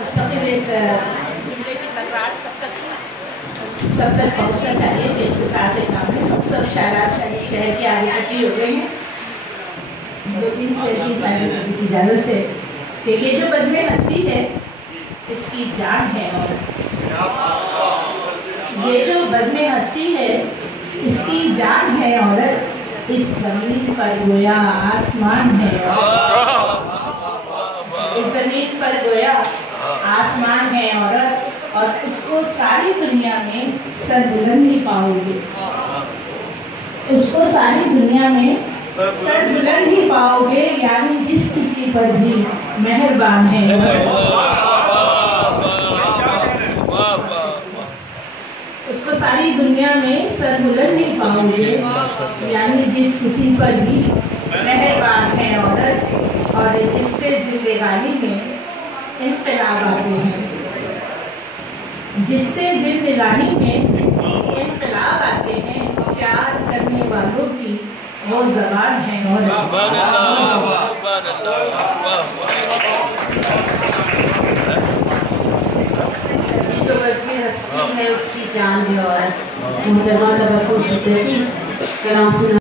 مستقل ایک جملے کی تکرار سب تک پہنچنا چاہیے کہ اختصار سے کام ہے. سب شاعرات شہر کے آگے اکٹھی ہو گئے ہیں. 2-3 شعر کی صاحب کی اجازت سے کہ یہ جو بزم ہستی ہے اس کی جان ہے عورت. یہ جو بزم ہستی ہے اس کی جان ہے عورت. اس زمین پر گویا آسمان ہے. اس زمین پر گویا آسمان ہے عورت. اور اس کو ساری دنیا میں سر بلند ہی پاؤ گے. اس کو ساری دنیا میں سر بلند ہی پاؤ گے. یعنی جس کسی پر بھی مہربان ہے. اس کو ساری دنیا میں سر بلند ہی پاؤ گے. یعنی جس کسی پر بھی مہربان ہے عورت. اور جس سے زندگانی میں انقلاب آتے ہیں. جس سے زندگانی میں انقلاب آتے ہیں. پیار کرنے والوں کی وہ زبان ہے عورت. یہ جو بزم ہستی ہے اس کی جان ہے عورت. محترمہ تبسم صدیقی کلام سنا.